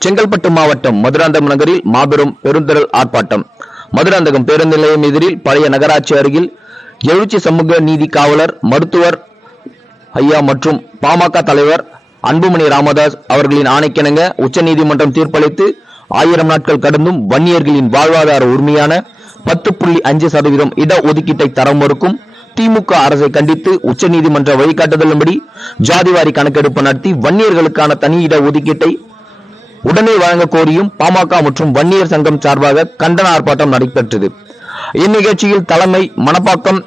செங்கல்பட்டு மாவட்டம் மதுராந்தகம் நகரில் மாபெரும் பெருந்திரள் ஆர்ப்பாட்டம். மதுராந்தகம் பேருந்து நிலையம் எதிரில் பழைய நகராட்சி அருகில் எழுச்சி சமூக நீதி காவலர் மருத்துவர் ஐயா மற்றும் பாமக தலைவர் அன்புமணி ராமதாஸ் அவர்களின் ஆணைக்கிணங்க உச்சநீதிமன்றம் தீர்ப்பளித்து ஆயிரம் நாட்கள் கடந்தும் வன்னியர்களின் வாழ்வாதார உரிமையான பத்து புள்ளி அஞ்சு சதவீதம் இட ஒதுக்கீட்டை தர மறுக்கும் திமுக அரசை கண்டித்து உச்சநீதிமன்ற வழிகாட்டுதலின்படி ஜாதிவாரி கணக்கெடுப்பு நடத்தி வன்னியர்களுக்கான தனி இட ஒதுக்கீட்டை உடனே வழங்க கோரியும் பாமக மற்றும் வன்னியர் சங்கம் சார்பாக கண்டன ஆர்ப்பாட்டம் நடைபெற்றது. இந்நிகழ்ச்சியில் தலைமை மணப்பாக்கம்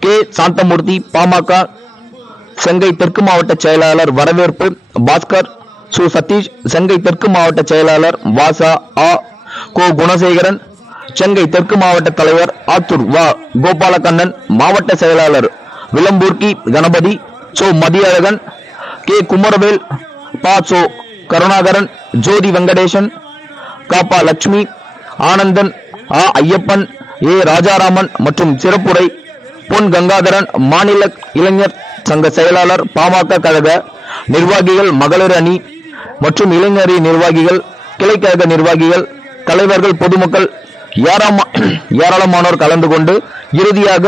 கே. சாந்தமூர்த்தி பாமக செங்கை தெற்கு மாவட்ட செயலாளர் வரவேற்பு பாஸ்கர் சு. சதீஷ் செங்கை தெற்கு மாவட்ட செயலாளர் வாசா ஆ. கோ. குணசேகரன் செங்கை தெற்கு மாவட்ட தலைவர் ஆத்தூர் வா. கோபாலகண்ணன் மாவட்ட செயலாளர் விளம்பூர்கி கணபதி சோ. மதியழகன் கே. குமரவேல் பா. சோ. கருணாகரன் ஜோதி வெங்கடேசன் காப்பா லட்சுமி ஆனந்தன் ஆ ஐயப்பன் ஏ ராஜாராமன் மற்றும் சிறப்புரை பொன் கங்காதரன் மாநில இளைஞர் சங்க செயலாளர் பாமக கழக நிர்வாகிகள் மகளிர் அணி மற்றும் இளைஞரி நிர்வாகிகள் கிளைக்கழக நிர்வாகிகள் தலைவர்கள் பொதுமக்கள் ஏராளமா- ஏராளமானோர் கலந்து கொண்டு இறுதியாக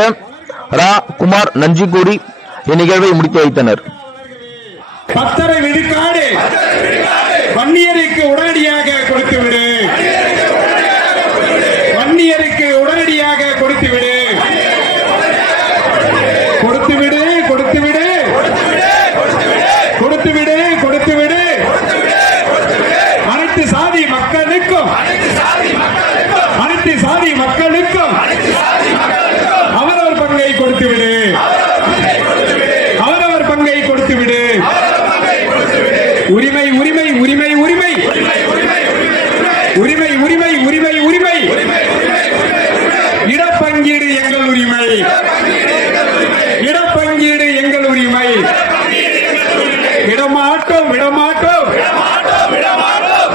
ரா. குமார் நன்றி கூறி இந்நிகழ்வை முடித்து வைத்தனர். பத்தரை விடுக்காடு உடனடியாக உரிமை உரிமை உரிமை. உரிமை உரிமை உரிமை உரிமை. இடப்பங்கீடு எங்கள் உரிமை. இடப்பங்கீடு எங்கள் உரிமை. விடமாட்டோம் விடமாட்டோம்.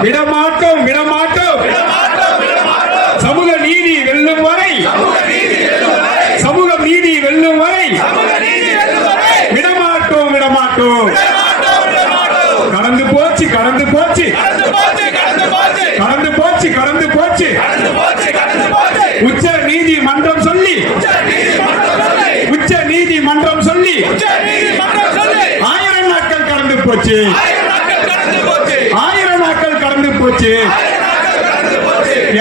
விடமாட்டோம் விடமாட்டோம். சமூக நீதி வெல்லும் வரை. சமூக நீதி வெல்லும் வரை. விடமாட்டோம் விடமாட்டோம். போச்சு. கடந்து போச்சு கடந்து போச்சு. உச்ச நீதிமன்றம் சொல்லி. உச்ச நீதிமன்றம் சொல்லி. ஆயிரம் நாட்கள் கடந்து போச்சு. ஆயிரம் நாட்கள் கடந்து போச்சு.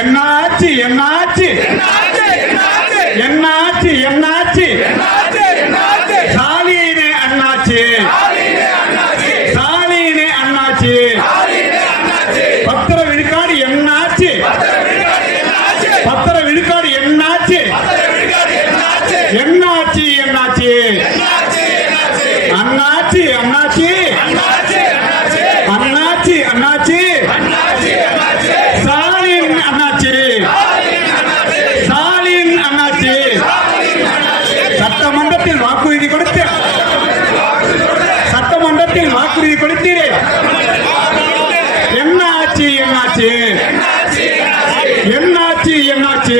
என்னாச்சு என்னாச்சு? என்னாச்சு என்னாச்சு? சாலினே அண்ணாச்சு சாலினே அண்ணாச்சு பத்திர விழுக்காடு என்னாச்சு பத்திர விழுக்காடு என்னாச்சு என்னாச்சு என்னாச்சு அண்ணாச்சி அண்ணாச்சி அண்ணாச்சி அண்ணாச்சி ஸ்டாலின் அண்ணாச்சி ஸ்டாலின் அண்ணாச்சி சட்டமன்றத்தில் வாக்குறுதி கொடுத்து சட்டமன்றத்தில் வாக்குறுதி கொடுத்தீரே என்னாச்சு என்னாச்சு என்னாச்சு?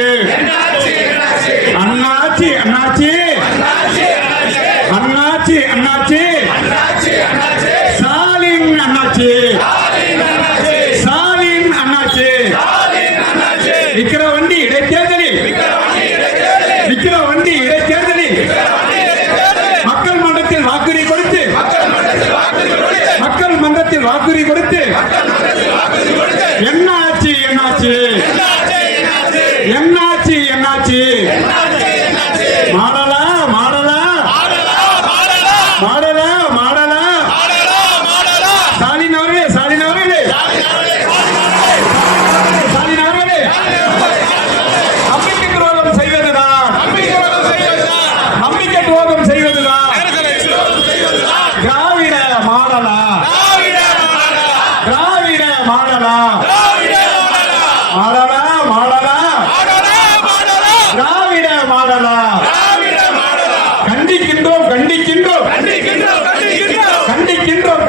அண்ணாச்சி அண்ணாச்சி? அண்ணாச்சி அண்ணாச்சி? ஸ்டாலின் அண்ணாச்சி? ஸ்டாலின் அண்ணாச்சி? விக்கிற வண்டி இடைத்தேர்தலில் விக்கிற வண்டி இடைத்தேர்தலில் மக்கள் மன்றத்தில் வாக்குறுதி கொடுத்து? மக்கள் மன்றத்தில் வாக்குறுதி கொடுத்து? கண்டிக்கின்றோம். கண்டிக்கின்றோம் கண்டிக்கின்றோம்.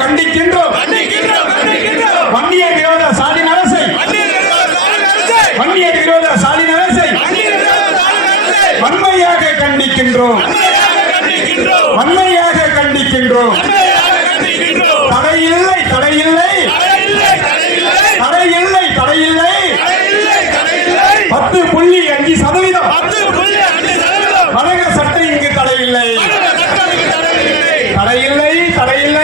கண்டிக்கின்றோம் கண்டிக்கின்றோம். வன்னிய விரோத சாலின் அரசை. வன்னிய விரோத சாலின் அரசை. வன்மையாக கண்டிக்கின்றோம். வன்மையாக கண்டிக்கின்றோம். தடையில்லை தடையில்லை. தடையில்லை தடையில்லை. பத்து புள்ளி அஞ்சு சதவீதம். வடக சட்டை இங்கு தடையில்லை. தடையில்லை தடையில்லை.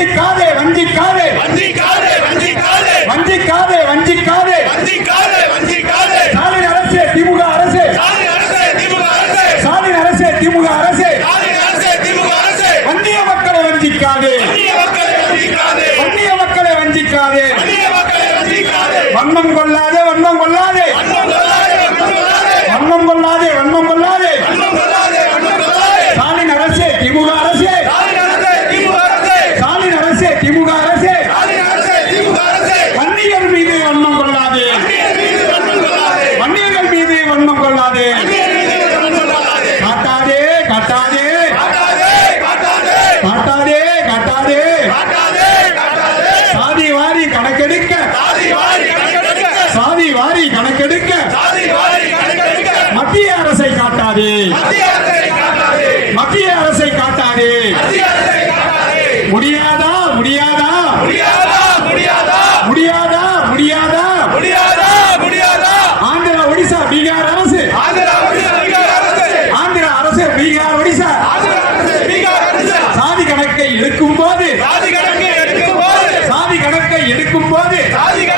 வஞ்சிக்காதே வஞ்சிக்காதே வஞ்சிக்காதே வஞ்சிக்காதே ஸ்டாலின் அரசே திமுக அரசே. ஸ்டாலின் அரசே திமுக அரசே. வன்னிய மக்களை வஞ்சிக்காதே. வன்னிய மக்களை வஞ்சிக்காதே. வன்மம் கொள்ளாதே வன்மம் கொள்ளாதே வன்மம் கொள்ளாதே வன்மம் கொள்ளாதே ஸ்டாலின் அரசே திமுக அரசே ஸ்டாலின் அரசே திமுக அரசே வன்னியர் மீது வன்மம் கொள்ளாதே வன்னியர்கள் மீது வன்மம் கொள்ளாதே காட்டாதே காட்டாதே காட்டாதே காட்டாதே சாதி வாரி கணக்கெடுக்க சாதி வாரி கணக்கெடுக்க மத்திய அரசை காட்டாதே மத்திய அரசை காட்டாதே முடியாதா? முடியாதா? முடியாதா? முடியாதா? ஆந்திரா ஒடிசா பீகார் அரசு. ஆந்திரா அரசு. பீகார் ஒடிசா. சாதி கணக்கை எடுக்கும் போது சாதி கணக்கை எடுக்கும் போது ஸ்டாலின் அரசே உங்களா ஸ்டாலின் அரசே